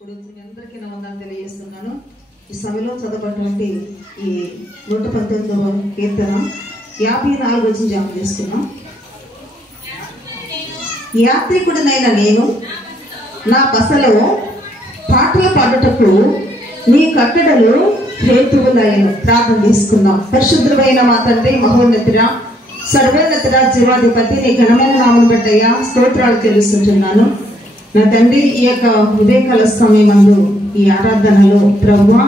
ఇప్పుడు మీ అందరికీ నా వందనాలు తెలియజేస్తున్నాను. ఈ సభలో చదవబడినటువంటి ఈ 119వ కీర్తన 54 వచనం ధ్యానం చేసుకున్నాం. యాత్రికుడినైన నేను నా బసలో పాటలు పాడుటకు నీ కట్టడలు హేతువులైన ప్రార్థన తీసుకుందాం. పరిశుద్ధమైన మా తండ్రి, మహోన్నతుడా, సర్వోన్నతుడా, జీవాధిపతి, నీ ఘనమైన నామం బట్టయ్యా స్తోత్రాలు తెలుస్తుంటున్నాను. నా తండ్రి, ఈ యొక్క ఉదయకాల సమయమందు ఈ ఆరాధనలో ప్రభువా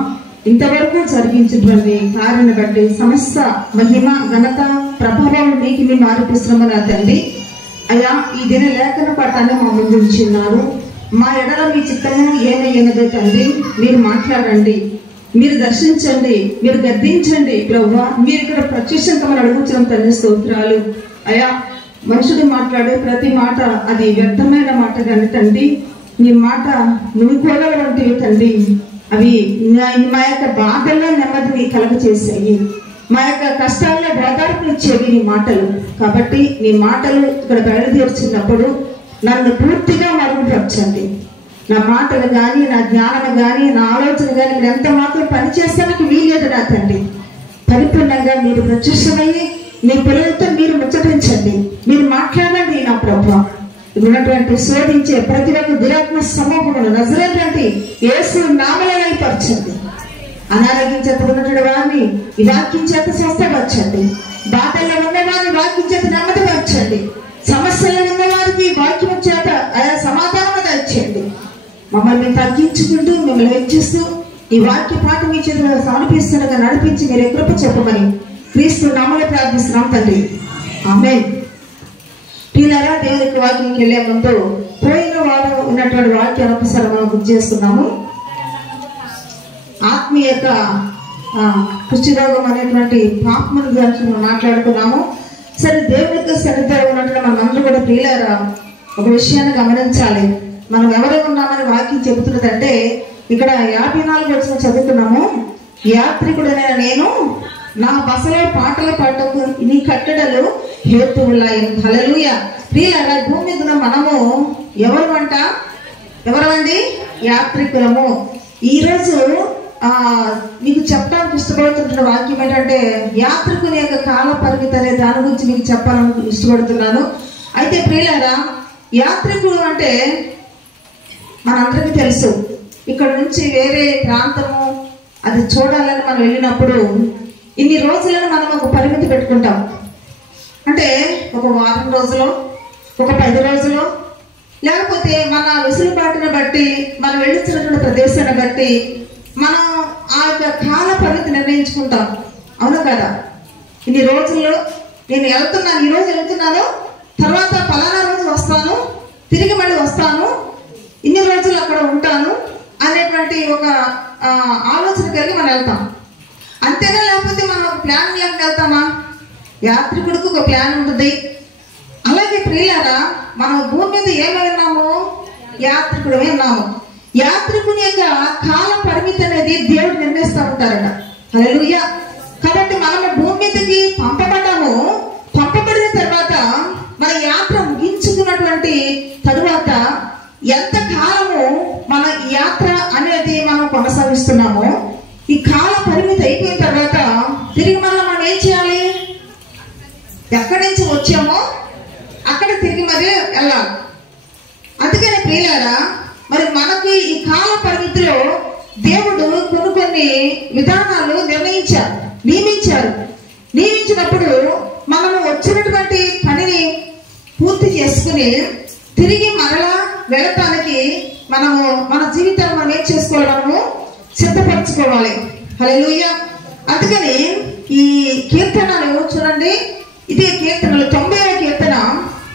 ఇంతవరకు జరిగించినటువంటి కార్యాన్ని బట్టి సమస్త మహిమ, ఘనత, ప్రభావం నీకు మేము ఆరోపిస్తున్నాము. నా తండ్రి అయ్యా, ఈ దిన లేఖన పాఠాన్ని మా ముందు ఉంచున్నారు. మా ఎడల మీ చిత్తము ఏమయ్యనదో తండ్రి, మీరు మాట్లాడండి, మీరు దర్శించండి, మీరు గద్దించండి ప్రభువా. మీరు ఇక్కడ ప్రత్యక్షంగా అడుగుతున్నాం తండ్రి, స్తోత్రాలు. అయ్యా, మనుషుడు మాట్లాడే ప్రతి మాట అది వ్యర్థమైన మాట కానీ తండ్రి, నీ మాట నువ్వు కోరవంటివి తండ్రి. అవి మా యొక్క బాధల్లో నెమ్మదిని కలుగ చేసాయి, మా యొక్క కష్టాల్లో ఓదార్పు ఇచ్చేవి నీ మాటలు. కాబట్టి నీ మాటలు ఇక్కడ బయలుదేర్చినప్పుడు నన్ను పూర్తిగా మరుగుపరచండి. నా మాటలు కానీ, నా జ్ఞానం కానీ, నా ఆలోచన కానీ ఇక్కడ ఎంత మాత్రం పనిచేస్తానికి వీలేదు నా తండ్రి. పరిపూర్ణంగా మీరు ప్రత్యక్షమయ్యి నీ పిల్లలతో మీరు ముచ్చటించండి, మీరు మాట్లాడండి నా ప్రభువా. ఉన్నటువంటి శోధించే ప్రతి ఒక్క దురాత్మ సమూహమును నజరేటువంటి యేసు నామములో లయపరచండి. అనారోగ్యం చేత ఉన్నటువంటి వారిని ఈ వాక్యం చేత స్వస్థపరచండి. బాధల్లో ఉన్నవారిని వాక్యం చేత నెమ్మది పరచండి. సమస్యల్లో ఉన్న వారికి వాక్యం చేత ఆయా సమాధానం దయచేయండి. మమ్మల్ని తగ్గించుకుంటూ మిమ్మల్ని హెచ్చిస్తూ ఈ వాక్య పాట మీ చేతుల్లో సమర్పిస్తుండగా నడిపించి మీరు కృప చెప్పమని క్రీస్తు నామములో ప్రార్థిస్తున్నాం తండ్రి, ఆమేన్. ప్రియులారా, దేవునికి వాక్యంకి వెళ్ళే ముందు పోయిన వారం ఉన్నటువంటి వాక్యాన్ని ఒకసారి మనం గుర్తు చేస్తున్నాము. ఆత్మీయ కుష్ఠరోగం అనేటువంటి పాపముల గురించి మనం మాట్లాడుకున్నాము. సరే, దేవునికి సన్నిధిలో ఉన్నటువంటి మనం అందరూ కూడా ప్రియులారా ఒక విషయాన్ని గమనించాలి. మనం ఎవరు ఉన్నామని వాక్యం చెబుతున్నదంటే ఇక్కడ 54 వచనం చదువుతున్నాము. యాత్రికుడైన నేను నా బసలో పాటలు పాటకు నీ కట్టడలు హేతువులైన. హల్లెలూయా. ప్రియులారా, భూమి మీద మనము ఎవరండి? యాత్రికులము. ఈరోజు మీకు చెప్పడానికి ఇష్టపడుతున్న వాక్యం ఏంటంటే యాత్రికుని యొక్క కాల పరిమితి అనే దాని గురించి మీకు చెప్పాలని ఇష్టపడుతున్నాను. అయితే ప్రియులారా, యాత్రికుడు అంటే మనందరికీ తెలుసు. ఇక్కడ నుంచి వేరే ప్రాంతము అది చూడాలని మనం వెళ్ళినప్పుడు ఇన్ని రోజులను మనం ఒక పరిమితి పెట్టుకుంటాం. అంటే ఒక వారం రోజులు, ఒక 10 రోజులు, లేకపోతే మన వెసులుబాటును బట్టి మనం వెళ్ళుతున్నటువంటి ప్రదేశాన్ని బట్టి మనం ఆ యొక్క కాల పరిమితి నిర్ణయించుకుంటాం. అవును కదా? ఇన్ని రోజుల్లో నేను వెళ్తున్నాను, ఈరోజు వెళ్తున్నాను, తర్వాత పలానా రోజు వస్తాను, తిరిగి మళ్ళీ వస్తాను, ఇన్ని రోజులు అక్కడ ఉంటాను అనేటువంటి ఒక ఆలోచన కలిగి మనం వెళ్తాం. అంతేనా? లేకపోతే మనం ఒక ప్లాన్ లేక వెళ్తామా? యాత్రికుడికి ఒక ప్లాన్ ఉంటుంది. అలాగే ప్రియులారా, మనం భూమి మీద ఏమై ఉన్నాము? యాత్రికుడమే ఉన్నాము. యాత్రికుని యొక్క కాల పరిమితి అనేది దేవుడు నిర్ణయిస్తూ ఉంటారట. హల్లెలూయా. కాబట్టి మనము భూమి మీదకి పంపబడ్డాము. పంపబడిన తర్వాత మన యాత్ర ముగించుకున్నటువంటి తరువాత ఎంత కాలము మన యాత్ర అనేది మనం కొనసాగిస్తున్నామో, ఈ కాల పరిమితి అయిపోయిన తర్వాత తిరిగి మనం ఏం చేయాలి? ఎక్కడి నుంచి వచ్చామో అక్కడ తిరిగి మరి వెళ్ళాలి. అందుకని ప్రియులారా, మరి మనకి ఈ కాల పరిమితిలో దేవుడు కొన్ని విధానాలు నియమించారు. నియమించినప్పుడు మనము వచ్చినటువంటి పనిని పూర్తి చేసుకుని తిరిగి మరలా వెళ్ళటానికి మనము మన జీవితాన్ని మనం ఏం చేసుకోవాలి? మనము సిద్ధపరచుకోవాలి. హల్లెలూయా. అందుకని ఈ కీర్తనలు చూడండి, ఇదే కీర్తనలు 90వ కీర్తన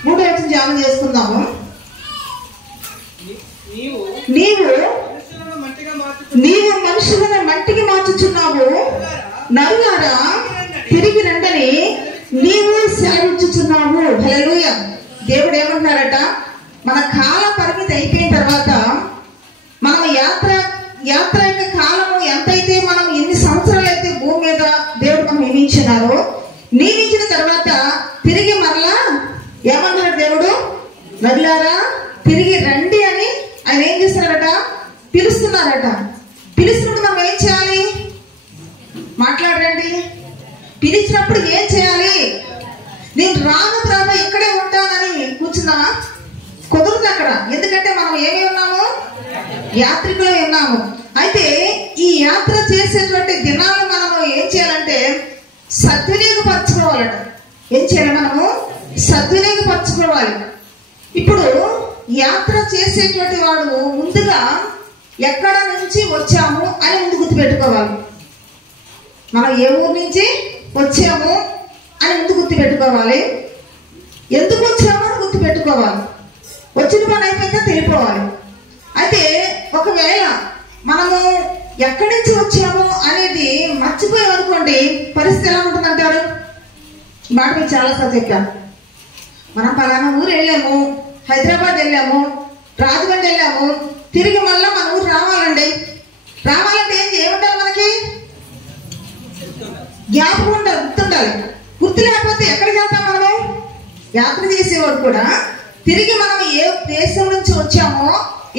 3వ వచనం ధ్యానం చేసుకుందాము. నీవు మనుషులను మట్టికి మార్చుచున్నావు, నరులారా తిరిగి రండని నీవు సెలవిచ్చుచున్నావు. హల్లెలూయా. దేవుడు ఏమంటున్నారట? మన కాల పరిమితి అయిపోయిన తర్వాత మనం యాత్ర యొక్క కాలము ఎంతైతే మనం ఎన్ని సంవత్సరాలు అయితే భూమి మీద దేవుడు మనం నియమించిన తర్వాత తిరిగి మరలా ఏమన్నాడు దేవుడు? నరులారా తిరిగి రండి అని ఆయన ఏం చేస్తున్నారట? పిలుస్తున్నారట. పిలిచినప్పుడు ఏం చేయాలి? నేను రాను ప్రభు ఇక్కడే ఉంటానని కూర్చున్నా కుదరదు అక్కడ. ఎందుకంటే మనం ఏమి ఉన్నాము? యాత్రికులు ఉన్నాము. అయితే ఈ యాత్ర చేసేటువంటి దినాలు మనము ఏం చేయాలంటే సద్వినియోగపరచుకోవాలట. ఏం చేయాలి? మనము సద్వినియోగపరచుకోవాలి. ఇప్పుడు యాత్ర చేసేటువంటి వాడు ముందుగా ఎక్కడ నుంచి వచ్చాము అని ముందు గుర్తుపెట్టుకోవాలి. మనం ఏ ఊరు నుంచి వచ్చాము అని ముందు గుర్తుపెట్టుకోవాలి. ఎందుకు వచ్చామో అని గుర్తుపెట్టుకోవాలి. వచ్చిన పని అయిపోయిందా తెలిపోవాలి. అయితే ఒకవేళ మనము ఎక్కడి నుంచి వచ్చాము అనేది మర్చిపోయామనుకోండి, పరిస్థితి ఎలా ఉంటుందంటారు? మాట మీరు చాలాసార్లు చెప్పాను. మనం పలానా ఊరు వెళ్ళాము, హైదరాబాద్ వెళ్ళాము, రాజమండ్రి వెళ్ళాము, తిరిగి మళ్ళీ మన ఊరు రావాలండి. రావాలంటే ఏముండాలి? మనకి జ్ఞాపకం ఉండాలి, గుర్తుండాలి. గుర్తు లేకపోతే ఎక్కడికి వెళ్తాం? మనము యాత్ర చేసేవాడు కూడా తిరిగి మనం ఏ దేశం నుంచి వచ్చామో,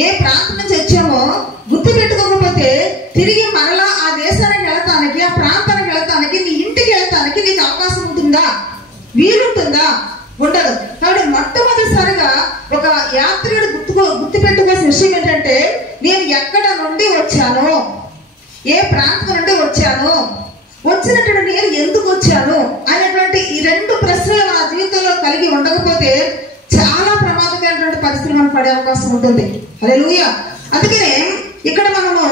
ఏ ప్రాంతం నుంచి వచ్చామో గుర్తు పెట్టుకోకపోతే తిరిగి మరలా ఆ దేశానికి వెళతానికి, ఆ ప్రాంతానికి వెళతానికి, నీ ఇంటికి వెళతానికి నీకు అవకాశం ఉంటుందా? వీలుంటుందా? ఉండదు. కాబట్టి మొట్టమొదటిసారిగా ఒక యాత్రికుడు గుర్తు పెట్టుకోవాల్సిన విషయం ఏంటంటే, నేను ఎక్కడ నుండి వచ్చాను, ఏ ప్రాంతం నుండి వచ్చాను, వచ్చినటువంటి నేను ఎందుకు వచ్చాను అనేటువంటి ఈ రెండు ప్రశ్నలు మన జీవితంలో కలిగి ఉండకపోతే చాలా ప్రమాదకరమైనటువంటి పరిస్థితులు మనం పడే అవకాశం ఉంటుంది. హల్లెలూయా. అందుకనే ఇక్కడ మనము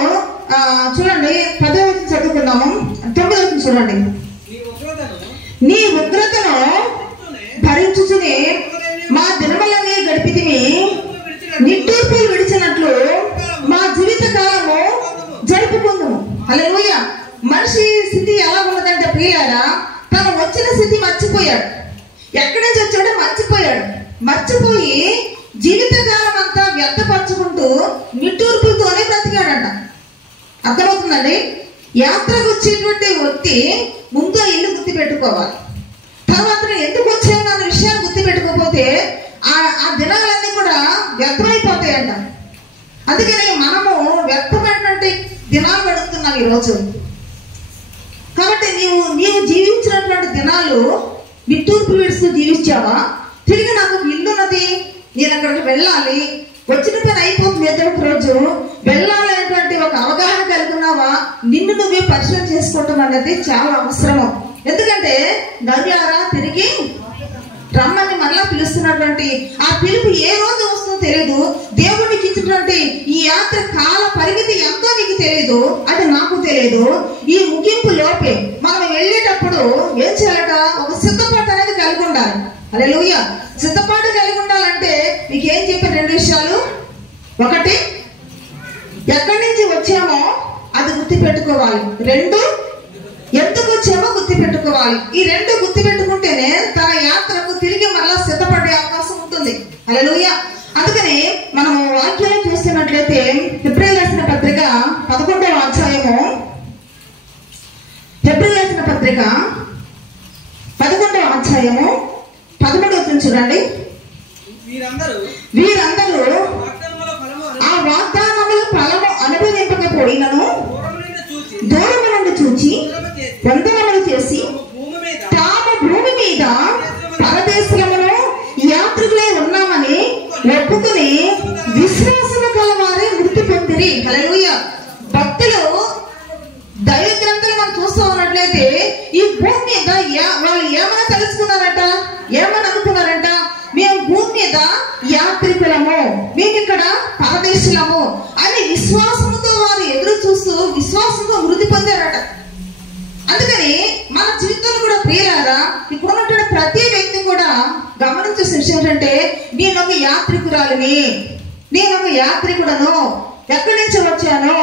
చూడండి 10వ వచనం చదువుకున్నాము. 9వ వచనం చూడండి. నీ ఉగ్రతను భరించుచునే మా దినములనే గడిపితిమి, నిట్టూర్పులు విడిచినట్లు మా జీవిత కాలము జరుపుకుందుము. హల్లెలూయా. మనిషి స్థితి ఎలా ఉన్నదంటే ప్రియులారా, తను వచ్చిన స్థితి మర్చిపోయాడు. ఎక్కడి నుంచి వచ్చాడో మర్చిపోయాడు. మర్చిపోయి జీవితకాలం అంతా వ్యర్థపరచుకుంటూ నిట్టూర్పులతోనే బ్రతికాడంట. అర్థమవుతుందండి? యాత్రకు వచ్చేటువంటి వ్యక్తి ముందు ఇల్లు గుర్తు పెట్టుకోవాలి. తర్వాత ఎందుకు వచ్చాను అన్న విషయాన్ని గుర్తు పెట్టుకోకపోతే ఆ దినాలన్నీ కూడా వ్యర్థమైపోతాయంట. అందుకని మనము వ్యర్థమైనటువంటి దినాలు గడుపుతున్నాం ఈరోజు. కాబట్టి నీవు జీవించినటువంటి దినాలు నిట్టూర్పు విడుస్తూ జీవించావా? తిరిగి నాకు ఇల్లు ఉన్నది, నేను అక్కడికి వెళ్ళాలి, వచ్చిన పని అయిపోతుంది, ఏదో ఒక రోజు వెళ్ళాలి అనేటువంటి ఒక అవగాహన కలుగున్నావా? నిన్ను నువ్వే పరిశీలన చేసుకోవటం అనేది చాలా అవసరము. ఎందుకంటే నరులారా తిరిగి రమ్మని మరలా పిలుస్తున్నటువంటి ఆ పిలుపు ఏ రోజు వస్తుందో తెలియదు. దేవుడికి ఇచ్చినటువంటి ఈ యాత్ర కాల పరిమితి ఎంతో నీకు తెలియదు, అది నాకు తెలియదు. ఈ ముగింపు లోపే మనం వెళ్ళేటప్పుడు ఏం చేయాలట? ఒక సిద్ధపాటు అనేది కలిగి ఉండాలి. హల్లెలూయా. సిద్ధపాటు కలిగి ఉండాలంటే మీకు ఏం చెప్పిన 2 విషయాలు. ఒకటి, ఎక్కడి నుంచి వచ్చామో అది గుర్తు పెట్టుకోవాలి. 2, ఎందుకు వచ్చామో గుర్తు పెట్టుకోవాలి. ఈ 2 గుర్తు పెట్టుకుంటేనే తన యాత్రకు తిరిగి మళ్ళా సిద్ధపడే అవకాశం ఉంటుంది. హల్లెలూయా. అందుకని మనం వాక్యాలు చూస్తున్నట్లయితే హెబ్రీయులకు రాసిన పత్రిక 11వ అధ్యాయము, హెబ్రీయులకు రాసిన పత్రిక 11వ అధ్యాయము 13వ వచనం చూడండి. వీరందరూ ఆ వాగ్దానముల ఫలము అనుభవింపకపోయినను దూరము నుండి చూచి వందనములు చేసి తాము భూమి మీద పరదేశములో యాత్రికులై ఉన్నామని ఒప్పుకుని విశ్వాసము కలవారే మృతి పొందిరి. హల్లెలూయా. భక్తులు దైవ గ్రంథాలు మనం చూస్తూ ఉన్నట్లయితే ఈ భూమి మీద వాళ్ళు ఏమైనా తెలుసుకున్నారట, ఏమని అనుకున్నారంట? మేము భూమి మీద యాత్రికులము, మేము ఇక్కడ పరదేశులము అని విశ్వాసముతో వారు ఎదురు చూస్తూ విశ్వాసంతో మృతి పొందారట. అందుకని మన జీవితంలో కూడా ప్రియులారా, ఇప్పుడు ఉన్నటువంటి ప్రతి వ్యక్తి కూడా గమనించాల్సిన విషయం ఏంటంటే, నేను ఒక యాత్రికురాలిని, నేను ఒక యాత్రికుడను, ఎక్కడి నుంచి వచ్చాను,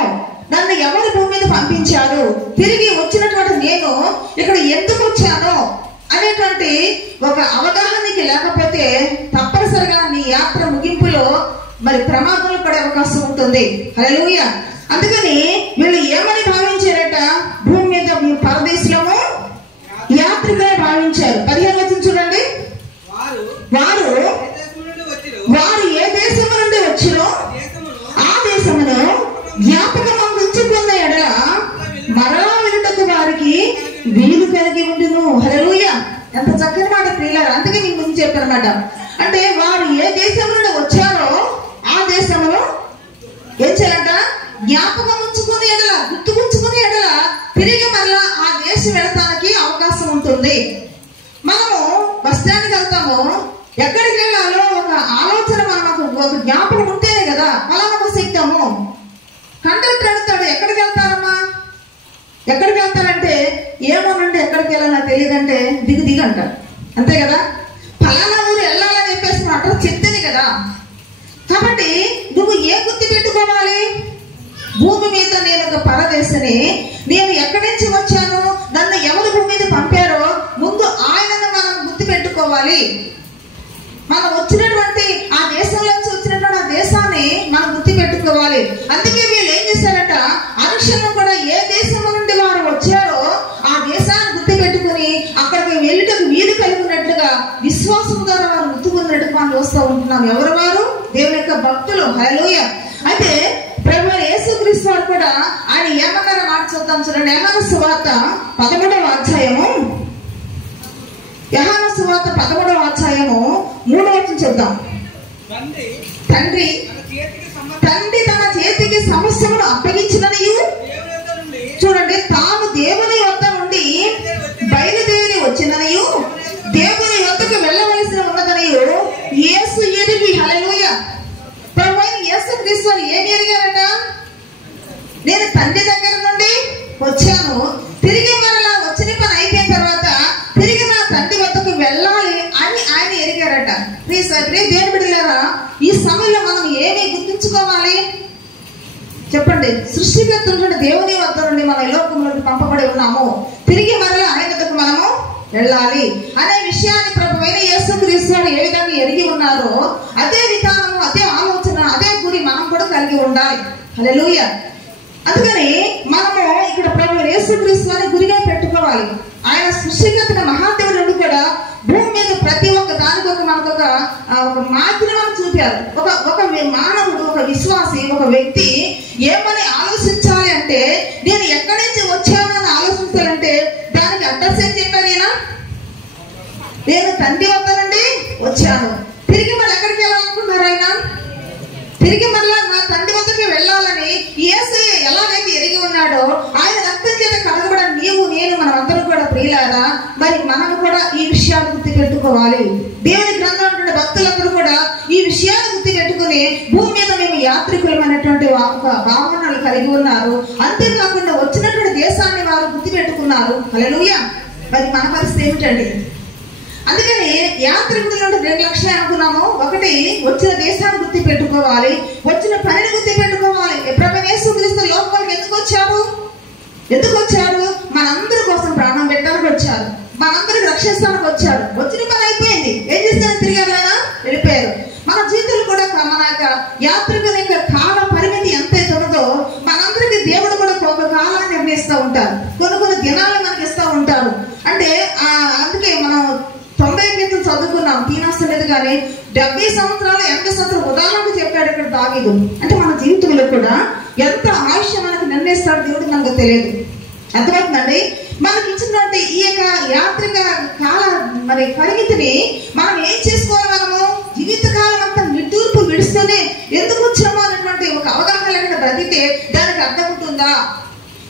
నన్ను ఎవరి భూమి మీద పంపించారు, తిరిగి వచ్చినటువంటి నేను ఇక్కడ ఎందుకు వచ్చాను అనేటువంటి ఒక అవగాహనకి లేకపోతే తప్పనిసరిగా నీ యాత్ర ముగింపులో మరి ప్రమాదంలో పడే అవకాశం ఉంటుంది. హల్లెలూయా. అందుకని వీళ్ళు ఏమని భావించారట? భూమి మీద పరదేశులము యాత్రికులే భావించారు. 15వ వచనం చూడండి. వారు ఏ దేశము నుండి వచ్చిరో ఆ దేశమును జ్ఞాపకం ఉంచుకున్న ఎడల మరలా వెళ్ళటకు వారికి వీలు కలిగి కలిగి ఉండును. హల్లెలూయా. ఎంత చక్కని మాట ప్రియులారా. అందుకే మీకు ముందు చెప్పారన్నమాట. అంటే వారు ఏ దేశం నుండి వచ్చారో ఆ దేశంలో ఏం చేయాలంట? జ్ఞాపకం ఉంచుకుని ఎడల, గుర్తు ఉంచుకుని ఎడల తిరిగి మళ్ళా ఆ దేశం వెళతానికి అవకాశం ఉంటుంది. మనము బస్ స్టాండ్కి వెళ్తాము, ఎక్కడికి వెళ్ళాలో ఒక ఆలోచన మనకు ఒక జ్ఞాపకం ఉంటేనే కదా పలానా బస్ ఎక్కుతాము. కండక్టర్ అడుగుతాడు, ఎక్కడికి వెళ్తారమ్మా, ఎక్కడికి వెళ్తారంటే ఏమోనండి ఎక్కడికి వెళ్ళాలో తెలియదంటే దిగు అంటారు. అంతే కదా. పలానా ఊరు వెళ్ళాలని చెప్పేసి మనం అడ్రస్ చెప్తేనే కదా. కాబట్టి నువ్వు ఏ గుర్తు పెట్టుకోవాలి? భూమి మీద నేను ఒక పరదేశని, నేను ఎక్కడి నుంచి వచ్చాను, నన్ను ఎవరు భూమి మీద పంపారో ముందు ఆయనను మనం గుర్తు పెట్టుకోవాలి. మనం వచ్చినటువంటి ఆ దేశంలోంచి వచ్చినటువంటి ఆ దేశాన్ని మనం గుర్తు పెట్టుకోవాలి. అందుకే వీళ్ళు ఏం చేశారట, అనుక్షణం కూడా ఏ దేశం నుండి వారు వచ్చారో ఆ దేశాన్ని గుర్తు పెట్టుకుని అక్కడికి వెళ్ళటకు వీలు కలిగినట్లుగా విశ్వాసం ద్వారా వారు గుర్తుకున్నట్టుగా మనం చూస్తూ ఉంటున్నాం. ఎవరు వారు? దేవుని యొక్క భక్తులు. హల్లెలూయా. అయితే ప్రభువైన యేసుక్రీస్తు వారు కూడా ఆయన ఏమన్నారో మాట చూద్దాం. చూడండి, యోహాను సువార్త 13వ అధ్యాయము, యోహాను సువార్త 13వ అధ్యాయము 3వ వచనం చూద్దాం. తండ్రి తన చేతికి సమస్యను అప్పగించిననియు, చూడండి, తాను దేవుని వద్ద నుండి బయలుదేరి వచ్చిననియు, దేవుని వద్దకు వెళ్ళవలసి ఉన్నదనియు యేసు ఎరిగి. హల్లెలూయా. ప్రభువైన యేసుక్రీస్తు వారు ఏమి ఎరిగారట? నేను తండ్రి దగ్గర నుండి వచ్చాను, తిరిగి మరలా వచ్చిన పని అయిపోయిన తర్వాత తిరిగి నా తండ్రి వద్దకు వెళ్ళాలి అని ఆయన ఎరిగారట. దేవుని బిడ్డలారా, ఈ సమయంలో మనం ఏమి గుర్తుంచుకోవాలి చెప్పండి? సృష్టికర్త నుండి దేవుని వద్ద నుండి మన లోకంలోకి పంపబడి ఉన్నాము, తిరిగి మరలా ఆయన వద్దకు మనము వెళ్ళాలి అనే విషయాన్ని ప్రభువైన యేసుక్రీస్తు వారు ఏ విధంగా ఎరిగి ఉన్నారో అదే విధానము, అదే ఆలోచన, అదే గురి మనం కూడా కలిగి ఉండాలి. హల్లెలూయా. అందుకని మనము ఇక్కడ ప్రభువైన యేసుక్రీస్తు వారిని గురిగా పెట్టుకోవాలి. ఆయన సృష్టికర్త మహాదేవుడు కూడా భూమి మీద ప్రతి ఒక్క దానికి ఒక మనకు ఒక మాదిరి మనం చూపారు. ఒక మానవుడు, ఒక విశ్వాసి, ఒక వ్యక్తి ఏమని ఆలోచించాలి అంటే, నేను ఎక్కడి నుంచి వచ్చానని ఆలోచించాలంటే దానికి అడ్రస్ ఏం చెప్పారు ఈయన? నేను తండ్రి వద్ద నుండి వచ్చాను, తిరిగి మళ్ళీ ఎక్కడికి వెళ్ళాలనుకున్నారు ఆయన? తిరిగి మళ్ళా నా తండ్రి వద్దకు వెళ్ళాలని యేసయ్య ఎలాగైతే ఎరిగి ఉన్నాడో ఆయన రక్తం చేత కడగబడిన నీవు నేను మనమందరం కూడా ప్రియులారా, మరి మనం కూడా ఈ విషయాలు గుర్తు పెట్టుకోవాలి. దేవుని గ్రంథం ఉంటున్న భక్తులందరూ కూడా ఈ విషయాలు గుర్తు పెట్టుకుని భూమి మీద మేము యాత్రికులమైనటువంటి ఒక భావనలు కలిగి ఉన్నారు. అంతేకాకుండా వచ్చినటువంటి దేశాన్ని వారు గుర్తు పెట్టుకున్నారు. హల్లెలూయా. మరి మన పరిస్థితి ఏమిటండి? అందుకని యాత్రికుల నుండి 2 లక్షలు అనుకున్నాము. ఒకటి, వచ్చిన దేశాన్ని గుర్తు పెట్టుకోవాలి, వచ్చిన పనిని గుర్తు పెట్టుకోవాలి. ప్రభువైన యేసుక్రీస్తు లోకానికి ఎందుకు వచ్చారు? మనందరి కోసం ప్రాణం పెట్టడానికి వచ్చారు, మనందరికి రక్షిస్తానికి వచ్చారు. వచ్చిన పని అయిపోయింది, ఏం చేస్తారని తిరిగి వెళ్ళిపోయారు. మన జీవితాలు కూడా మన యొక్క యాత్రికుల యొక్క కాల పరిమితి ఎంతైతే ఉన్నదో మనందరికి దేవుడు కూడా ఒక కాలాన్ని నిర్ణయిస్తూ ఉంటారు, కొన్ని దినాలు మనకి ఇస్తూ ఉంటారు. అంటే అందుకే మనం 90 క్రితం చదువుకున్నాం తీనొస్తలేదు కానీ 70 సంవత్సరాలు 80 సంవత్సరాలు ఉదాహరణకు చెప్పాడు ఇక్కడ దావీదు. అంటే మన జీవితంలో కూడా ఎంత ఆయుష్య మనకు నిర్ణయిస్తాడు దేవుడు మనకు తెలియదు. అర్థమవుతుందండి? మనకి ఇచ్చినటువంటి ఈ యొక్క యాత్రిక కాల మరి పరిమితిని మనం ఏం చేసుకోవాలి? మనము జీవితకాలం అంతా నిట్టూర్పు విడుస్తూనే ఎందుకు వచ్చామో అనేటువంటి ఒక అవగాహన బ్రతికే దానికి అర్థం ఉంటుందా?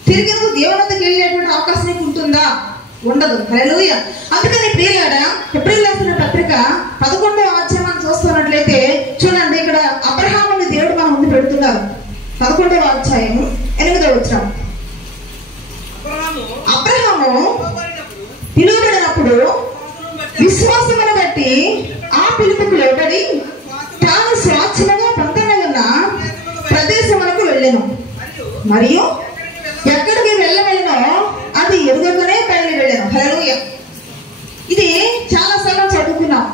తిరిగి నువ్వు దేవునికి వెళ్ళేటువంటి అవకాశం నీకు ఉంటుందా? ఉండదు. హల్లెలూయా. అందుకని ప్రియులారా, ఏప్రిల్ రాసిన పత్రిక 11వ అధ్యాయం మనం చూస్తున్నట్లయితే చూడండి, ఇక్కడ అబ్రహాముని దేవుడు మన ముందు పెడుతున్నారు. 11వ అధ్యాయం 8వ వచనం. అబ్రహాము పిలువబడినప్పుడు విశ్వాసమును బట్టి ఆ పిలుపుకు లోబడి తాను స్వాచ్ఛముగా పొందనన్న ప్రదేశమునకు వెళ్ళెను, మరియు ఎక్కడికి వెళ్ళవలెనో అది ఎరుగగానే బయలు వెళ్ళాను. హల్లెలూయా. ఇది చాలా సార్లు చదువుకున్నాం.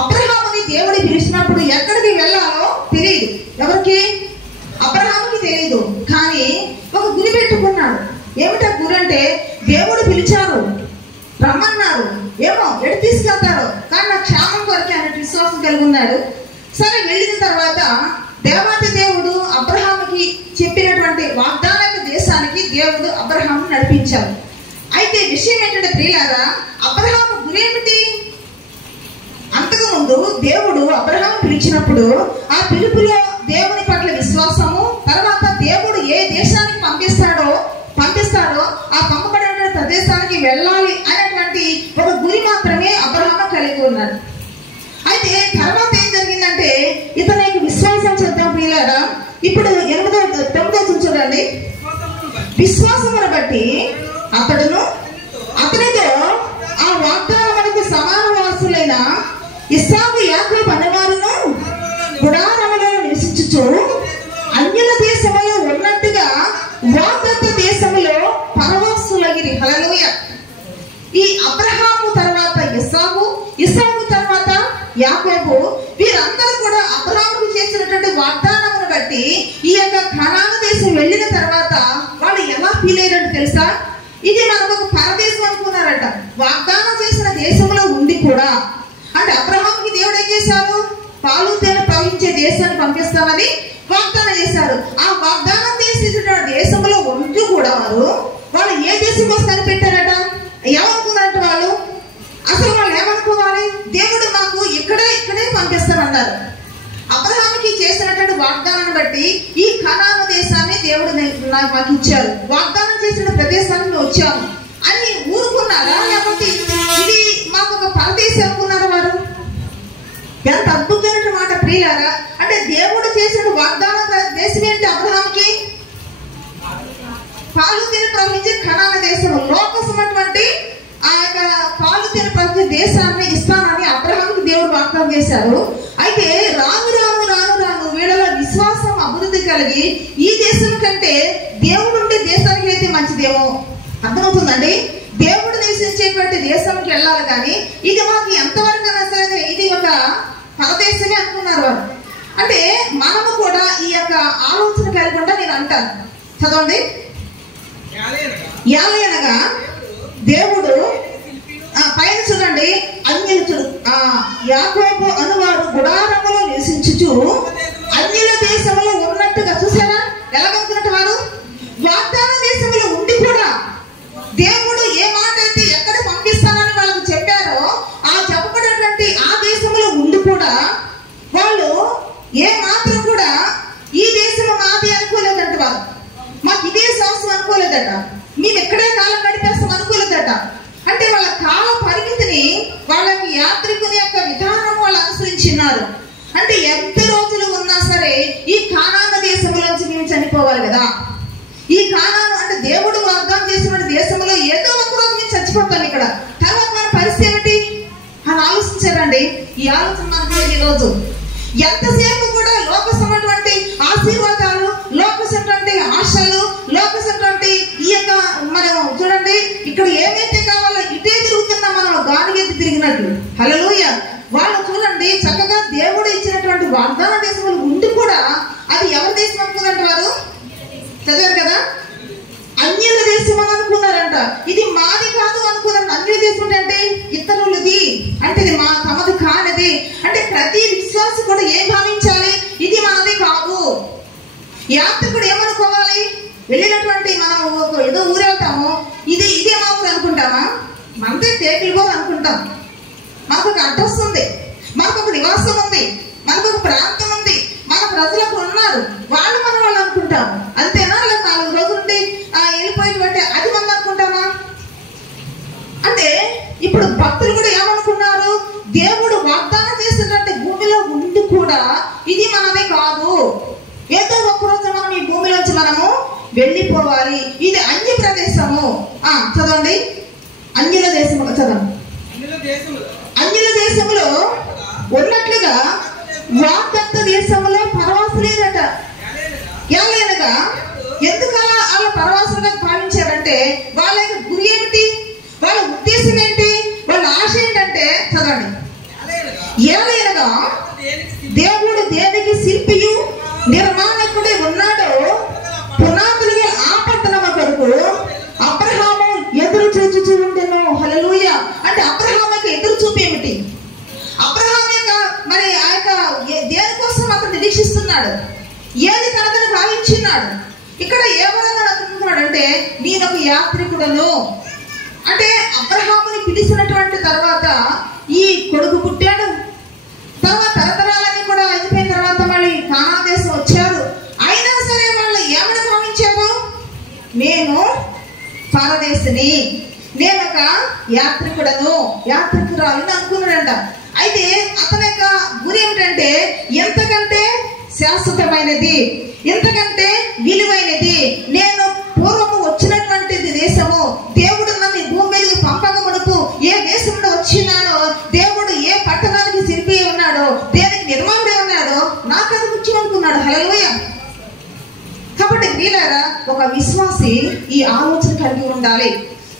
అబ్రహాముని దేవుడు పిలిచినప్పుడు ఎక్కడికి వెళ్ళాలో తెలియదు. ఎవరికి? అబ్రహాముకి తెలియదు. కానీ ఒక గురి పెట్టుకున్నాడు. ఏమిటా గురి అంటే, దేవుడు పిలిచారు, రమ్మన్నారు, ఏమో ఎటు తీసుకెళ్తారు కానీ నా క్షేమం కొరకే అనే విశ్వాసం కలిగి ఉన్నాడు. సరే, వెళ్ళిన తర్వాత దేవాతి దేవుడు అబ్రహాముకి చెప్పినటువంటి వాగ్దాన దేశానికి దేవుడు అబ్రహాము నడిపించారు. అయితే విషయం ఏంటంటే ప్రియులారా, అబ్రహాము గురేమిటి? అంతకుముందు దేవుడు అబ్రహాము పిలిచినప్పుడు ఆ పిలుపులో దేవుని పట్ల విశ్వాసము, తర్వాత దేవుడు ఏ దేశానికి పంపిస్తాడో ఆ పంపబడిన ప్రదేశానికి వెళ్ళాలి అనేటువంటి ఒక గురి మాత్రమే అబ్రహాము కలిగి ఉన్నాడు. అయితే తర్వాత ఏం జరిగిందంటే ఇతనికి విశ్వాసం చేద్దాం ప్రియులారా. ఇప్పుడు 9వ చూడండి. విశ్వాసమును బట్టి అతనితో ఆ వాగ్దానమునకు సమానవాసులైన ఇస్సాకు యాకోబు అనేవారును గుడారములో నివసించుచు అన్యుల దేశములో ఉన్నట్టుగా వాగ్దత్త దేశములో పరవాసులగిరి. హల్లెలూయా. ఈ అబ్రహాము తర్వాత ఇస్సాకు తర్వాత యాకోబు, వీరందరూ కూడా అబ్రహాముకు చేసినటువంటి వాగ్దానమును బట్టి ఈ యొక్క కనాను దేశం వెళ్ళిన తర్వాత వాళ్ళు ఎలా ఫీల్ అయ్యారంటే తెలుసా? ఇది మనకు ఒక పరదేశం అనుకున్నారట. వాగ్దానం చేసిన దేశంలో ఉండి కూడా, అంటే అబ్రహాముకి దేవుడు ఏం చేశారు? పాలు తేనె ప్రవహించే దేశాన్ని పంపిస్తామని వాగ్దానం చేశారు. ఆ వాగ్దానం చేసిన దేశంలో ఉంటూ కూడా వాళ్ళు ఏ దేశం కోసం కనిపెట్టారట? ఏమనుకున్నారట వాళ్ళు? అసలు వాళ్ళు ఏమనుకోవాలి? దేవుడు మాకు ఇక్కడే పంపిస్తానన్నారు. అబ్రహాముకి చేసినటువంటి వాగ్దానాన్ని బట్టి ఈ కనాను దేశాన్ని దేవుడు మాకు ఇచ్చారు, వాగ్దానం చేసిన ప్రదేశానికి మేము వచ్చాము అని ఊరుకున్నారా? లేకపోతే ఇది మాకు ఒక పరదేశం అనుకున్నారా వారు? ఎంత అద్భుతమైన మాట ప్రియులారా. అంటే దేవుడు చేసిన వాగ్దాన దేశం ఏంటి? అబ్రహాముకి పాలు తేనె ప్రవహించే కనాను దేశం, లోకసమైనటువంటి ఆ యొక్క పాలు తేనె ప్రవహించే దేశాన్ని ఇస్తానని అబ్రహాముకి దేవుడు వాగ్దానం చేశారు. అయితే రాను వీళ్ళలో విశ్వాసం అభివృద్ధి కలిగి ఈ దేశం కంటే దేవుడు ఉండే దేశానికి అయితే మంచిదేమో. అర్థమవుతుందండి? దేవుడు నివసించేటువంటి దేశానికి వెళ్ళాలి, కానీ ఇది మాకు ఎంతవరకు అయినా సరే ఇది ఒక పరదేశమే అనుకున్నారు వారు. అంటే మనము కూడా ఈ యొక్క ఆలోచన కలిగి నేను అంటాను. చదవండి. యాలయనగా దేవుడు పైన చూడండి, అన్యులు యాకోబు అనువారు గుడారములో నివసించుచు అన్యుల దేశంలో ఉన్నట్టుగా. చూసారా ఎలాగనుకున్నట్టు వారు? వాగ్దాన దేశంలో ఉండి కూడా దేవుడు ఏ మాట అయితే ఎక్కడ పంపిస్తానని వాళ్ళకు చెప్పారో ఆ చెప్పబడినటువంటి ఆ దేశంలో ఉండి కూడా వాళ్ళు ఏ మాత్రం కూడా ఈ దేశం మాది అనుకోలేదంట. వారు మాకు ఇదే సంవత్సరం అనుకోలేదట, మేము ఎక్కడే కాలం గడిపేస్తాం అనుకోలేదట. అంటే వాళ్ళ కాల పరిమితిని, వాళ్ళకి యాత్రికుని యొక్క విధానం వాళ్ళు అనుసరించినారు. అంటే ఎంత రోజులు ఉన్నా సరే ఈ కానాను దేశంలోంచి మేము చనిపోవాలి కదా. ఈ కానాను అంటే దేవుడు వాగ్దానం చేసిన దేశంలో ఏదో ఒక రోజు మేము చచ్చిపోతాం. ఇక్కడ తర్వాత మన పరిస్థితి ఏమిటి అని ఆలోచించారండి. ఈ ఆలోచన మనకు ఈ రోజు ఎంతసేపు కూడా లోకసమైనటువంటి ఆశీర్వాదాలు, లోకసమైనటువంటి ఆశలు, లోకసమైనటువంటి ఈ యొక్క మనం చూడండి ఇక్కడ ఏమైతే కావాలో ఇటే తిరుగుతున్నా మనం గాలిగెత్తి తిరిగినట్లు. హల్లెలూయా. వాళ్ళు చూడండి చక్కగా దేవుడు ఇచ్చినటువంటి వాగ్దాన దేశంలో ఉండి కూడా అది ఎవరి దేశం అనుకున్నట్టు వారు చదివారు కదా. అన్యుల దేశం అని అనుకున్నారంట. ఇది మాది కాదు అనుకున్నారు. అన్యుల దేశం అంటే ఇతరులది, అంటే ఇది తమది కానిది. అంటే ప్రతి విశ్వాసం కూడా ఏం భావించాలి? ఇది మనది కాదు. యాత్రికుడు ఏమనుకోవాలి? వెళ్ళినటువంటి మనం ఏదో ఊరు వెళ్తాము, ఇదే మా ఊరు అనుకుంటామా? మనదే టేకిల్ అనుకుంటాం. మనకు ఒక అడ్రస్ ఉంది, మనకు ఒక నివాసం ఉంది, మనకు ఒక ప్రాంతం ఉంది, మన ప్రజలు అక్కడ ఉన్నారు, వాళ్ళు మన వాళ్ళు అనుకుంటాము. అంతేనా? లేదా 4 రోజులుండి వెళ్ళిపోయేటువంటి అది మనం అనుకుంటామా? అంటే ఇప్పుడు భక్తులు కూడా ఏమనుకున్నారు? దేవుడు వాగ్దానం చేసినటువంటి భూమిలో ఉండి కూడా ఇది మనది కాదు, ఏదో ఒక్కరోజు మనం ఈ భూమిలోంచి మనము వెళ్ళిపోవాలి, ఇది అన్య ప్రదేశము. చదవండి. అన్యుల దేశము చదవండి. అన్యుల దేశంలో ఉన్నట్లుగా వాగ్దత్త దేశంలో పరవాసులేదట. ఏలైనగా ఎందుకలా వాళ్ళ పరవాసులుగా భావించారంటే వాళ్ళ యొక్క గురి ఏమిటి? వాళ్ళ ఉద్దేశం ఏంటి? వాళ్ళ ఆశ ఏంటంటే చదవండి. ఏలైనగా దేవుడు దేనికి శిల్పియు నిర్మాణకుడే ఉన్నాడో పునాదులుగా ఆ పట్టణం కొరకు అబ్రహాము ఎదురు చూచుచూ ఉండెను. హల్లెలూయా. అంటే అబ్రహాముకి ఎదురు చూపు ఏమిటి? అబ్రహాము యొక్క మరి ఆ యొక్క దేనికోసం అతను నిరీక్షిస్తున్నాడు, ఏది తనదని భావించున్నాడు. ఇక్కడ ఏ విధంగా అనుకుంటున్నాడు అంటే నేను ఒక యాత్రికుడను, అంటే అబ్రహాముని పిలిచినటువంటి తర్వాత ఈ కొడుకు పుట్టాడు. తర్వాత తరతరాలని కూడా అయిపోయిన తర్వాత మళ్ళీ కానాను దేశం వచ్చారు. అయినా సరే వాళ్ళు ఏమని భావించారు? నేను పరదేశిని, నేను ఒక యాత్రికురాలని అనుకున్నాడంట. అయితే అతని యొక్క గురి ఏమిటంటే ఎంతకంటే శాశ్వతమైనది, ఎంతకంటే విలువైనది. నేను పూర్వము వచ్చినటువంటి దేశము, దేవుడు నన్ను భూమి మీదకి పంపక మునుపు ఏ దేశంలో వచ్చినానో, దేవుడు ఏ పట్టణానికి శిల్పి ఉన్నాడో, దేనికి నిర్మాణుడే ఉన్నాడో నాకు అది ముఖ్యం అనుకున్నాడు. హల్లెలూయా. కాబట్టి వీళ్ళారా, ఒక విశ్వాసి ఈ ఆలోచన కలిగి ఉండాలి,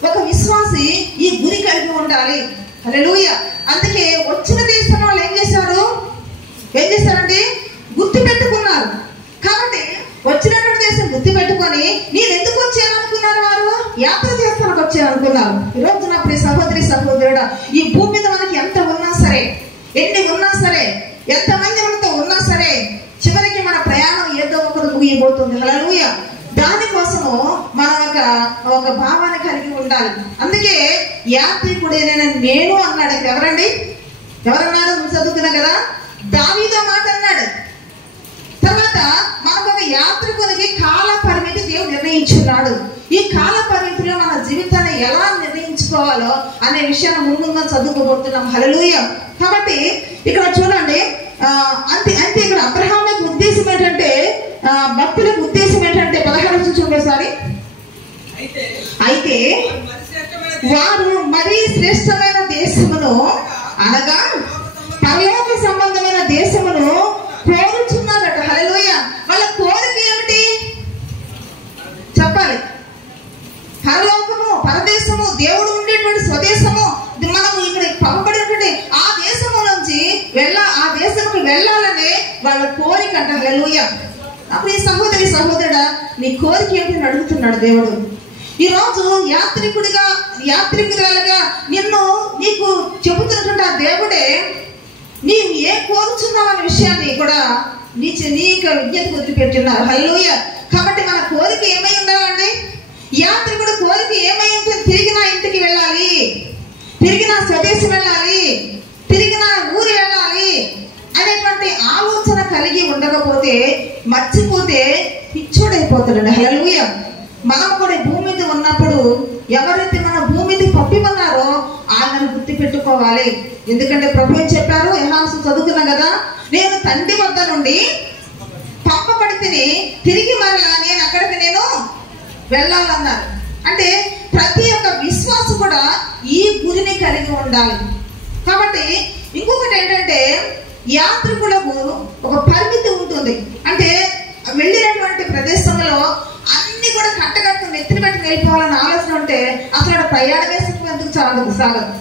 ఒక విశ్వాసి ఈ గురి కలిగి ఉండాలి. హల్లెలూయా. అందుకే వచ్చిన దేశం వాళ్ళు ఏం చేశారండి? గుర్తు పెట్టుకున్నారు. కాబట్టి వచ్చినటువంటి దేశం గుర్తు పెట్టుకొని నేను ఎందుకు వచ్చాను అనుకున్నారు? వారు యాత్ర చేస్తానికి వచ్చాను అనుకున్నారు. ఈరోజు నా ప్రియ సహోదరి సహోదరుడా, ఈ భూమి మీద మనకి ఎంత ఉన్నా సరే, ఎన్ని ఉన్నా సరే, ఎంతమంది మనతో ఉన్నా సరే, చివరికి మన ప్రయాణం ఏదో ఒకరు ముగియబోతుంది. హల్లెలూయా. దానికోసము మనం ఒక భావాన్ని కలిగి ఉండాలి. అందుకే యాత్రికుడైన నేను అన్నాడు. ఎవరన్నారు? చదువుకున్నా కదా, దావీదు మాట అన్నాడు. తర్వాత మనకు ఒక యాత్రికునికి కాల పరిమితి దేవుడు నిర్ణయించున్నాడు. ఈ కాల పరిమితిలో మన జీవితాన్ని ఎలా నిర్ణయించుకోవాలో అనే విషయాన్ని ముందుగా చదువుకోబోతున్నాం. హల్లెలూయా. కాబట్టి ఇక్కడ చూడండి, అంతే ఇక్కడ అబ్రహాం యొక్క ఉద్దేశం ఏంటంటే, భక్తులకు ఉద్దేశం ఏంటంటే 16 చూడండి. అయితే వారు మరీ శ్రేష్టమైన దేశమును, అనగా పరలోక సంబంధమైన దేశమును కోరుచున్నారట. హల్లెలూయా. వాళ్ళ కోరిక ఏమిటి చెప్పాలి? పరలోకము, పరదేశము, దేవుడు ఉండేటువంటి స్వదేశము, మనము ఇక్కడ పంపబడినటువంటి ఆ దేశము నుంచి ఆ దేశంకి వెళ్ళాలనే వాళ్ళ కోరిక అంట. హల్లెలూయా. అప్పుడు ఈ సహోదరుడా, నీ కోరిక ఏమిటి అడుగుతున్నాడు దేవుడు. ఈ రోజు యాత్రికురాలుగా నీకు చెబుతున్నటువంటి ఆ దేవుడే నీవు ఏం కోరుచున్నావు అనే విషయాన్ని కూడా నీకు విజ్ఞత వదిలిపెట్టున్నారు. హల్లెలూయా. కాబట్టి మన కోరిక ఏమై ఉండాలండి? యాత్రికుడు కోరిక ఏమై ఉంటుంది? తిరిగి నా ఇంటికి వెళ్ళాలి, తిరిగి నా స్వదేశం వెళ్ళాలి, తిరిగి నా ఊరు వెళ్ళాలి అనేటువంటి ఆలోచన కలిగి ఉండకపోతే, మర్చిపోతే పిచ్చోడైపోతాడండి. హల్లెలూయా. మనం కూడా భూమి మీద ఉన్నప్పుడు ఎవరైతే మన భూమి మీద పంపిమన్నారో ఆయనను గుర్తు పెట్టుకోవాలి. ఎందుకంటే ప్రభు చెప్పారు, యోహాను చదువుకున్నాం కదా, నేను తండ్రి వద్ద నుండి పంపబడితే తిరిగి మరలా నేను అక్కడికి వెళ్ళాలన్నారు. అంటే ప్రతి ఒక్క విశ్వాసం కూడా ఈ గురిని కలిగి ఉండాలి. కాబట్టి ఇంకొకటి ఏంటంటే, యాత్రికులకు ఒక పరిమితి ఉంటుంది. అంటే వెళ్ళినటువంటి ప్రదేశంలో అన్ని కూడా కట్టకట్టుకుని ఎత్తున పెట్టుకుని వెళ్ళిపోవాలని ఆలోచన ఉంటే అసలు ప్రయాణమే ఎందుకు సాగదు.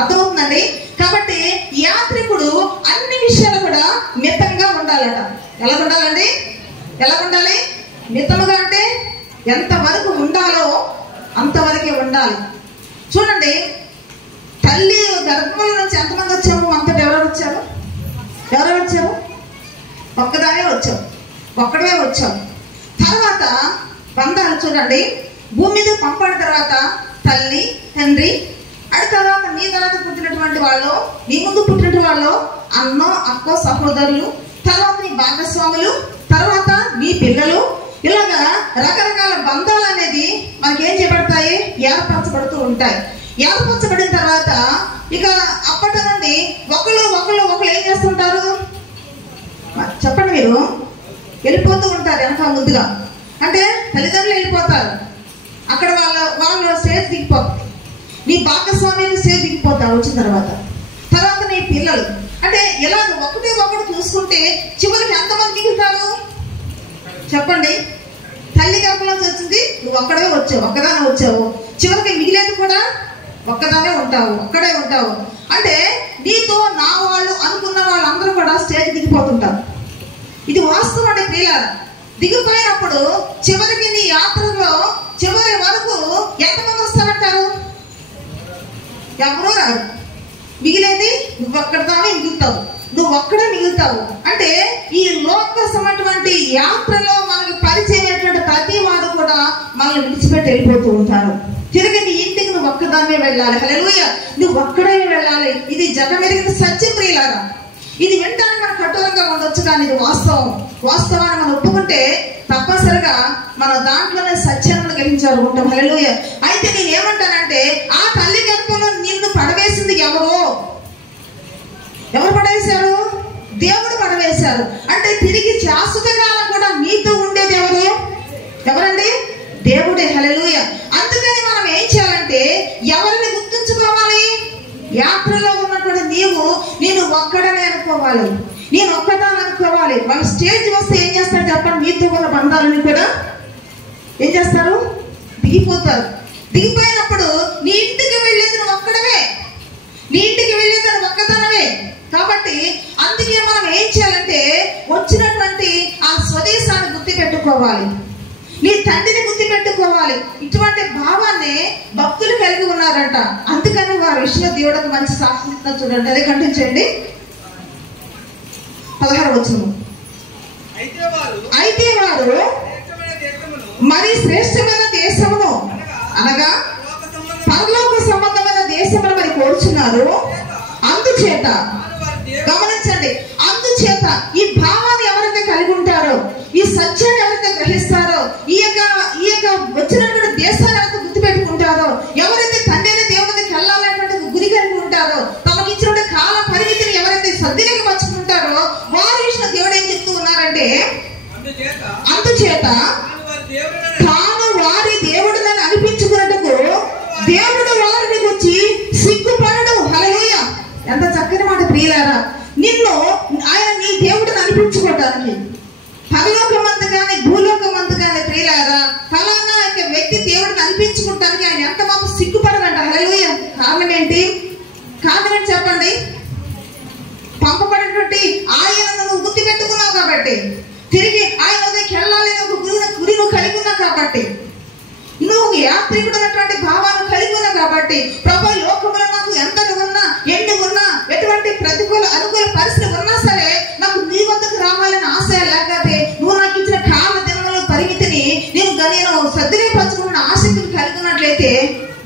అర్థమవుతుందండి? కాబట్టి యాత్రికుడు అన్ని విషయాలు కూడా మితంగా ఉండాలట. ఎలా ఉండాలి? మితముగా అంటే ఎంతవరకు ఉండాలో అంతవరకే ఉండాలి. చూడండి, తల్లి గర్భంలో నుంచి ఎంతమంది వచ్చాము? అంతటి ఎవరు వచ్చారు? ఒక్కడే వచ్చావు. తర్వాత బంధాలు చూడండి, భూమి మీద పంపడిన తర్వాత తల్లి, తండ్రి, తర్వాత నీ తర్వాత పుట్టినటువంటి వాళ్ళు, నీ ముందు పుట్టినటువంటి వాళ్ళు, అన్నో అక్కో సహోదరులు, తర్వాత నీ భాగస్వాములు, తర్వాత నీ పిల్లలు, ఇలాగా రకరకాల బంధాలు అనేది మనకేం చేయబడతాయి? ఏర్పరచబడుతూ ఉంటాయి. ఏర్పరచబడిన తర్వాత ఇక అప్పటి నుండి ఒకళ్ళు ఏం చేస్తుంటారు చెప్పండి? మీరు వెళ్ళిపోతూ ఉంటారు వెనక ముందుగా. అంటే తల్లిదండ్రులు వెళ్ళిపోతారు, అక్కడ వాళ్ళ స్టేజ్ దిగిపోతారు, నీ భాగస్వామ్యాన్ని స్టేజ్ దిగిపోతారు. వచ్చిన తర్వాత నీ పిల్లలు, అంటే ఇలా ఒకటి చూసుకుంటే చివరికి ఎంతమంది మిగులుతారు చెప్పండి? తల్లి గర్భంలోంచి వచ్చింది, నువ్వు ఒక్కదానే వచ్చావు, చివరికి మిగిలేదు కూడా ఒక్కడే ఉంటావు. అంటే నీతో నా వాళ్ళు అనుకున్న వాళ్ళందరూ కూడా స్టేజ్ దిగిపోతుంటారు. ఇది వాస్తవం అండి ప్రియులారా. దిగిపోయినప్పుడు చివరికి నీ యాత్రలో చివరి వరకు ఎంతమంది వస్తారంటారు? ఎవరూ రారు. మిగిలేది నువ్వు ఒక్కడే మిగులుతావు. అంటే ఈ లోకసమైనటువంటి యాత్రలో మనకి పరిచయం అయినటువంటి ప్రతి వారు కూడా మనల్ని విడిచిపెట్టి వెళ్ళిపోతూ ఉంటారు. తిరిగి నీ ఇంటికి నువ్వు ఒక్కదాన్నే వెళ్ళాలి. హల్లెలూయా. నువ్వు ఒక్కడే వెళ్ళాలి. ఇది జగమెరిగిన సత్యం ప్రియులారా. ఇది వినడానికి మనం కఠోరంగా ఉండొచ్చు, కానీ ఇది వాస్తవాన్ని మనం ఒప్పుకుంటే తప్పనిసరిగా మన దాంట్లోనే సత్యాన్ని గ్రహించాలి ఉంటాం. హల్లెలూయా. అయితే నేను ఏమంటానంటే, ఆ తల్లి గర్భంలో నిన్ను పడవేసింది ఎవరు పడవేశారు? దేవుడు పడవేశారు. అంటే తిరిగి శాశ్వత కాలం కూడా నీతో ఉండేది ఎవరండి? దేవుడే. హల్లెలూయా. అందుకని మనం ఏం చేయాలంటే, ఎవరిని గుర్తుంచుకోవాలి? యాత్రలో ఉన్నటువంటి నేను ఒక్కడనే అనుకోవాలి, నేను ఒక్కదాన్ని అనుకోవాలి. వాళ్ళు స్టేజ్ వస్తే ఏం చేస్తారు చెప్పండి? నీతో ఉన్న బంధాలని కూడా ఏం చేస్తారు? దిగిపోతారు. దిగిపోయినప్పుడు నీ ఇంటికి వెళ్ళేది నువ్వు ఒక్కడవే, నీ ఇంటికి వెళ్ళేది నువ్వు ఒక్కదానవే. కాబట్టి అందుకే మనం ఏం చేయాలంటే, వచ్చినటువంటి ఆ స్వదేశాన్ని గుర్తు పెట్టుకోవాలి, నీ తండ్రిని గుర్తు పెట్టుకోవాలి. ఇటువంటి భావాన్ని భక్తులు కలిగి ఉన్నారంట. అందుకని వారి విషయంలో దేవుడికి మంచి సాక్షి చూడండి. అదే కంటించండి 16వ వచనం. అయితే వారు మరి శ్రేష్టమైన దేశమును అనగా పరలోక సంబంధమైన దేశమును మరి కోరుచున్నారు. అందుచేత గమనించండి, అందుచేత ఈ భావాన్ని ఎవరైతే కలిగి ఉంటారో, ఈ సత్యాన్ని ఎవరైతే గ్రహిస్తారో, ఈ యొక్క వచ్చినటువంటి దేశాన్ని ఎవరైతే గుర్తుపెట్టుకుంటారో, ఎవరైతే తండ్రి దేవునికి వెళ్ళాలనేటువంటి గురి కలిగి ఉంటారో, తమకి ఇచ్చిన కాల పరిమితిని ఎవరైతే సద్వినియోగపరుచుకుంటారో, వారి విషయంలో దేవుడు ఏం చెప్తూ ఉన్నారంటే, అందుచేత తాను వారి దేవుడిని అనిపించుకున్నట్టుకు దేవుడు వారిని గురించి సిగ్గుపడడు. హల్లెలూయా. ఎంత చక్కని మాట ప్రియులారా. నిన్ను ఆయన నీ దేవుడిని అనిపించుకోవడానికి పరలోకమందు కానీ భూలోకమందు కానీ ప్రియులారా, ఫలానా యొక్క వ్యక్తి దేవుడిని అనిపించుకోవడానికి ఆయన ఎంత మాత్రం సిగ్గుపడదంట. హల్లెలూయా. కారణం ఏంటి చెప్పండి? పంపబడినటువంటి ఆయనను నువ్వు గుర్తు పెట్టుకున్నావు కాబట్టి, తిరిగి ఆయన దగ్గరికి వెళ్ళాలి ఒక గురి నువ్వు కలిగి ఉన్నావు కాబట్టి, నువ్వు యాత్రికుడు అన్నటువంటి భావాన్ని కలిగి ఉన్నావు కాబట్టి, ప్రభు లోకంలో నాకు ఎందరు ఉన్నా ఎన్ని ఉన్నా ఎటువంటి ప్రతికూల అనుకూల పరిస్థితి ఉన్నా సరే నాకు నీ వద్దకు రావాలని ఆశ, లేకపోతే నువ్వు నాకు ఇచ్చిన కాల దినముల పరిమితిని నేను సద్వినియోగపరచుకున్న ఆసక్తిని కలిగి ఉన్నట్లయితే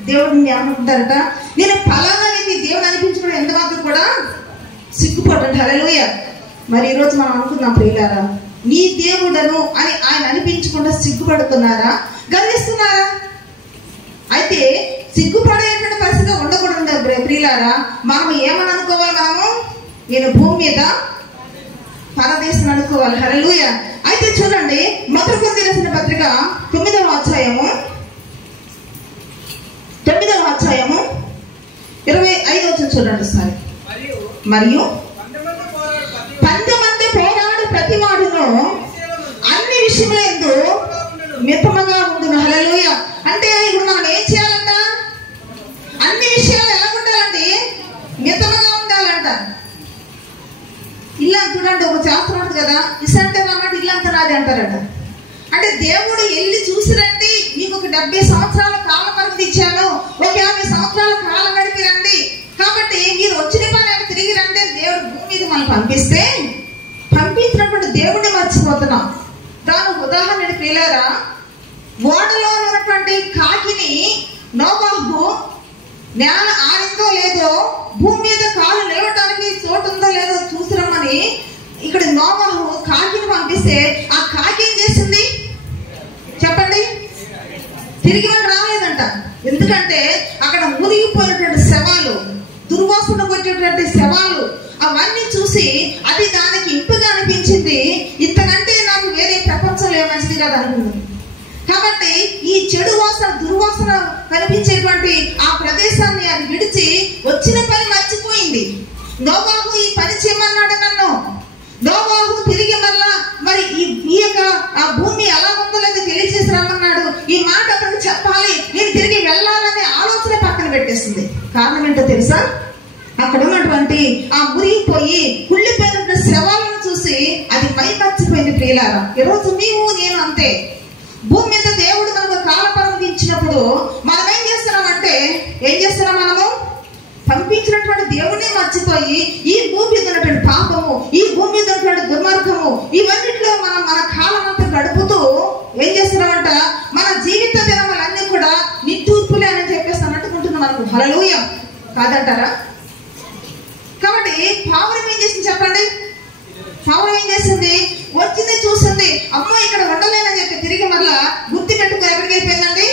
దేవుడిని ఏమనుకుంటారట, నేను ఫలానా వ్యక్తి దేవుడు అనిపించుకోవడం ఎంత మాత్రం కూడా సిగ్గుపడ్డాడు. హల్లెలూయా. మరి ఈరోజు మనం అనుకున్నాం ప్రియులారా, నీ దేవుడను అని ఆయన అనిపించకుండా సిగ్గుపడుతున్నారా, గర్విస్తున్నారా? అయితే సిగ్గుపడేటువంటి పరిస్థితి ఉండకూడదు ప్రియులారా. మనం ఏమని అనుకోవాలి? నేను భూమి మీద పరదేశం అనుకోవాలి. హల్లెలూయా. అయితే చూడండి, మొదటి కొరింథీయులకు రాసిన పత్రిక 9వ అధ్యాయము 25వ వచనం చూడండి ఒకసారి. మరియు 10 మంది పోరాడు ప్రతివాడును అన్ని విషయములందు మితముగా ఉండును. హల్లెలూయా. అంటే ఇప్పుడు మనం ఏం చేయాలంట? అన్ని విషయాలు ఎలా ఉండాలండి? మితముగా ఉండాలంట. ఇల్లు చూడండి, ఒక చేస్తున్నాడు కదా, ఇసంటే అన్నమాట ఇల్లు అంతా నాది అంటారట. అంటే దేవుడు వెళ్ళి చూసిరండి, మీకు ఒక 70 సంవత్సరాల కాల పరిమితి ఇచ్చాను, ఒక 50 సంవత్సరాల కాలం గడిపి రండి, కాబట్టి మీరు వచ్చిన పని తిరిగి రండి. దేవుడు భూమి మీద మనం పంపించినప్పుడు దేవుడిని మర్చిపోతున్నాం. దాని ఉదాహరణ ప్రియులారా, ఓడలో ఉన్నటువంటి కాకిని నోవాహు నేల ఆరిందో లేదో, భూమి మీద కాలు లేవటానికి చోటు ఉందో లేదో చూసిరమ్మని ఇక్కడ నోవాహు కాకిని పంపిస్తే, ఆ కాకి ఏం చేసింది చెప్పండి? తిరిగి రాలేదంట. ఎందుకంటే అక్కడ మునిగిపోయినటువంటి శవాలు, దుర్వాసన కొట్టేటువంటి శవాలు, అవన్నీ చూసి అది దానికి ఇంపుగా అనిపించింది. ఇంతకంటే నాకు వేరే ప్రపంచంలో మంచిది కదా అనుకుంది. కాబట్టి ఈ చెడు వాసన, దుర్వాసన కనిపించేటువంటి ఆ ప్రదేశాన్ని అది విడిచి వచ్చిన పని మర్చిపోయింది. నోవాహు ఈ పని చేయమన్నాడు నన్ను. నోవాహు తిరిగి మరి ఈ యొక్క ఆ భూమి ఎలా ఉందో లేదో తెలియజేసి రమ్మన్నాడు. ఈ మాట అతనికి చెప్పాలి, నేను తిరిగి వెళ్ళాలనే ఆలోచన పక్కన పెట్టేసింది. కారణం ఏంటో తెలుసా? అక్కడ ఉన్నటువంటి ఆ మురిగిపోయి కుళ్ళిపోయినటువంటి శవాలను చూసి అది మైమర్చిపోయింది. ప్రియులారా, ఈరోజు నీవు నేను అంతే. భూమి మీద దేవుడు మనకు కాల పరిమితి ఇచ్చినప్పుడు మనం ఏం చేస్తున్నాం? మనము పంపించినటువంటి దేవుడిని మర్చిపోయి ఈ భూమి మీద ఉన్నటువంటి పాపము, ఈ భూమి మీద ఉన్నటువంటి దుర్మార్గము, ఇవన్నిట్లో మనం మన కాలం అంతా గడుపుతూ ఏం చేస్తున్నామంట? మన జీవిత దినములన్నీ కూడా నిట్టూర్పులే కాదంటారా? కాబట్టి పావురం ఏం చేసింది చెప్పండి? పావురం ఏం చేసింది? వచ్చింది, చూసింది, అమ్మో ఇక్కడ ఉండలేనని చెప్పి తిరిగి మళ్ళా గుర్తు పెట్టుకుని ఎక్కడికి వెళ్ళిపోయిందండి?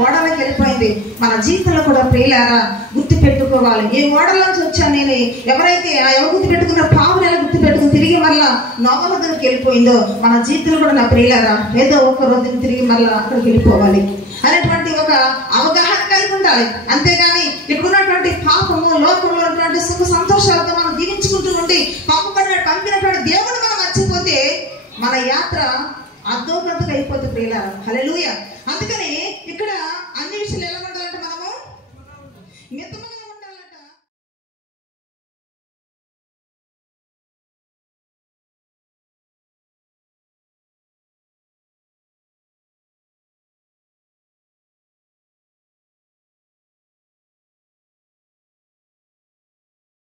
ఓడలోకి వెళ్ళిపోయింది. మన జీవితంలో కూడా ప్రియులారా గుర్తు పెట్టుకోవాలి. ఏ ఓడలోంచి వచ్చాను నేను, ఎవరైతే ఎవరు గుర్తు పెట్టుకున్న పావురం ఎలా గుర్తు పెట్టుకుని తిరిగి మళ్ళా నోవహు దగ్గరికి వెళ్ళిపోయిందో, మన జీవితంలో కూడా నా ప్రియులారా ఏదో ఒక రోజు తిరిగి మళ్ళా అక్కడికి వెళ్ళిపోవాలి అనేటువంటి ఒక అవగాహన కలిగి ఉండాలి. అంతేగాని ఇప్పుడున్నటువంటి పాపము, లోకంలో ఉన్నటువంటి సుఖ సంతోషాలతో మనం జీవించుకుంటూ ఉండి పంపినటువంటి దేవుడు మనం మర్చిపోతే మన యాత్ర అర్థోగంతగా అయిపోతుంది ప్రియులారా. హల్లెలూయా. అందుకని ఇక్కడ